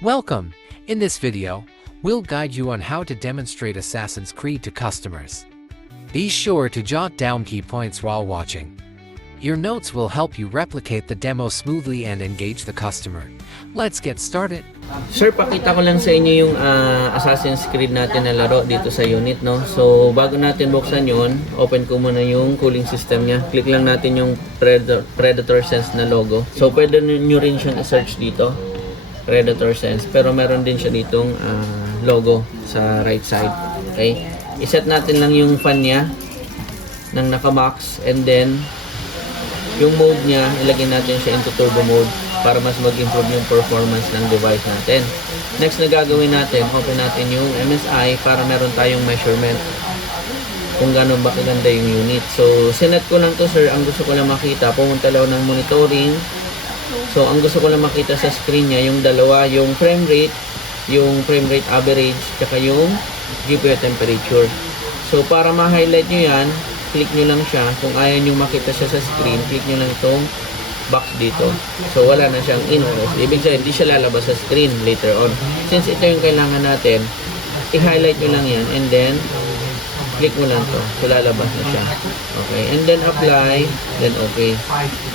Welcome! In this video, we'll guide you on how to demonstrate Assassin's Creed to customers. Be sure to jot down key points while watching. Your notes will help you replicate the demo smoothly and engage the customer. Let's get started! Sir, pakita ko lang sa inyo yung Assassin's Creed natin na laro dito sa unit, no? So, bago natin buksan yun, open ko muna yung cooling system niya. Click lang natin yung Predator Sense na logo. So, pwede nyo rin siyang i-search dito. Predator Sense. Pero meron din siya ditong logo sa right side. Okay? I-set natin lang yung fan niya ng naka-max. And then, yung mode niya, ilagay natin siya into turbo mode para mas mag-improve yung performance ng device natin. Next na gagawin natin, open natin yung MSI para meron tayong measurement kung gano'n ba kaganda yung unit. So, sinet ko lang to, sir. Ang gusto ko lang makita, pumunta lang ng monitoring. So, ang gusto ko lang makita sa screen niya, yung dalawa, yung frame rate average, tsaka yung GPU temperature. So, para ma-highlight nyo yan, click nyo lang siya. Kung ayaw nyo makita siya sa screen, click nyo lang itong box dito. So, wala na siyang in-house. Ibig sabihin, hindi siya lalabas sa screen later on. Since ito yung kailangan natin, i-highlight nyo lang yan and then, click mo lang to. So, lalabas na siya. Okay. And then, apply. Then, okay.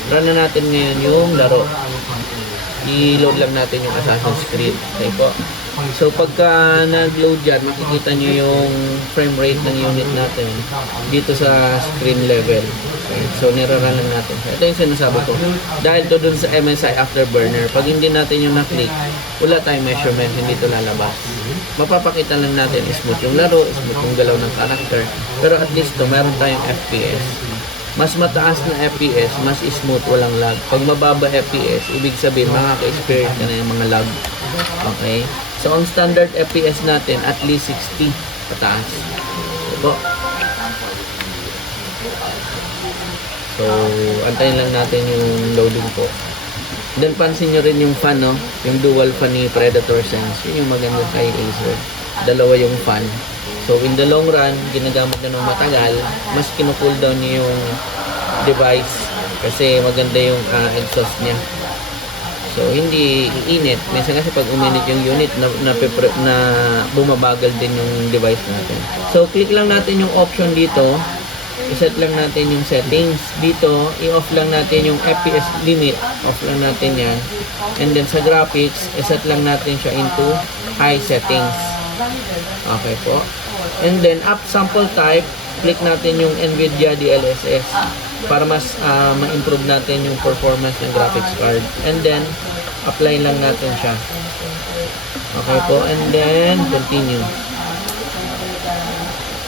Run na natin ngayon yung laro. I-load lang natin yung Assassin's Creed. Okay po. So, pagka nag-load yan, makikita nyo yung frame rate ng unit natin dito sa screen level. Okay. So, niraran lang natin. Ito yung sinasabi ko. Dahil to dun sa MSI Afterburner, pag hindi natin yung na-click, wala tayong measurement, hindi ito lalabas. Mapapakita lang natin smooth yung laro, smooth yung galaw ng character. Pero at least to, meron tayong FPS. Mas mataas na FPS, mas smooth, walang lag. Pag mababa FPS, ibig sabihin, makaka-experience ka na yung mga lag. Okay? So, ang standard FPS natin, at least 60 pataas. Ito. So, antayin lang natin yung loading po. Then, pansin nyo rin yung fan, no? Yung dual fan ni Predator Sense. Yun yung maganda kay Acer. Dalawa yung fan. So, in the long run, ginagamit na ng matagal, mas kinukool down niyo yung device kasi maganda yung exhaust niya. So, hindi iinit. Minsan kasi pag uminit yung unit, na bumabagal din yung device natin. So, click lang natin yung option dito. I-set lang natin yung settings. Dito, i-off lang natin yung FPS limit. Off lang natin yan. And then sa graphics, i-set lang natin siya into high settings. Okay po. And then, up sample type, click natin yung NVIDIA DLSS para mas ma-improve natin yung performance ng graphics card. And then, apply lang natin siya. Okay po. And then, continue.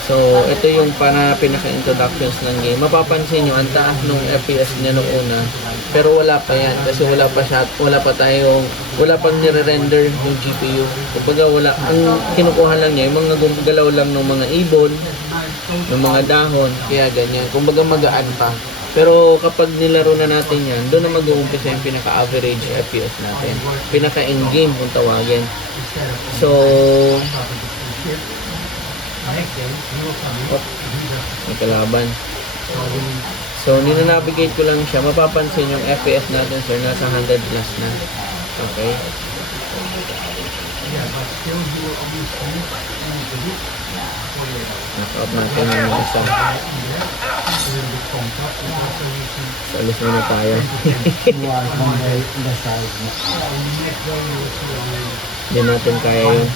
So, ito yung pinaka-introductions ng game. Mapapansin nyo, ang taas ng FPS niya nung una. Pero wala pa yan. Kasi wala pang nire-render yung GPU. Kumbaga wala. Ang kinukuha lang niya, yung mga gumagalaw lang ng mga ibon, ng mga dahon. Kaya ganyan. Kumbaga magaan pa. Pero kapag nilaro na natin yan, doon na mag-uumpisa yung pinaka-average FPS natin. Pinaka-in-game kung tawagin. So, may kalaban. So, nina-navigate ko lang siya. Mapapansin yung FPS natin, sir, nasa 100 plus na. Okay. Knock-out natin yung isa. So, alis muna tayo. Hindi natin kaya yun.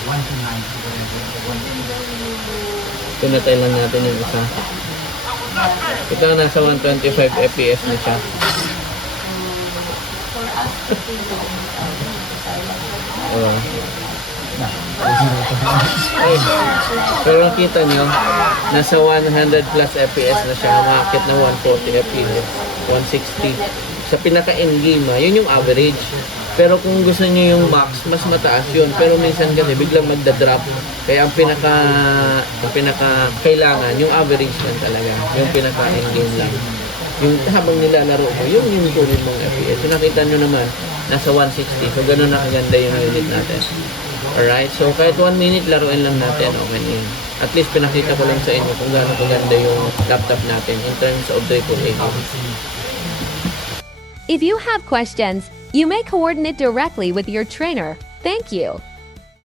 Pinatay lang natin yung isa. Ito nasa 125 FPS na siya. Pero kita nyo, nasa 100 plus FPS na siya. Makakit na 140 FPS, 160. Sa pinaka-in-game, yun yung average. Pero kung gusto niyo yung max, mas mataas yun. Pero minsan kasi biglang magda-drop. Kaya ang pinaka kailangan, yung average lang talaga. Yung pinaka-in-game lang. Yung habang nilalaro mo, yung kunin mong FPS. So nakita nyo naman, nasa 160. So ganun na kaganda yung unit natin. Alright, so kahit 1 minute, laruin lang natin. Okay yun. At least pinakita ko lang sa inyo kung gaano kaganda yung laptop natin in terms of AAA. If you have questions, you may coordinate directly with your trainer Thank you!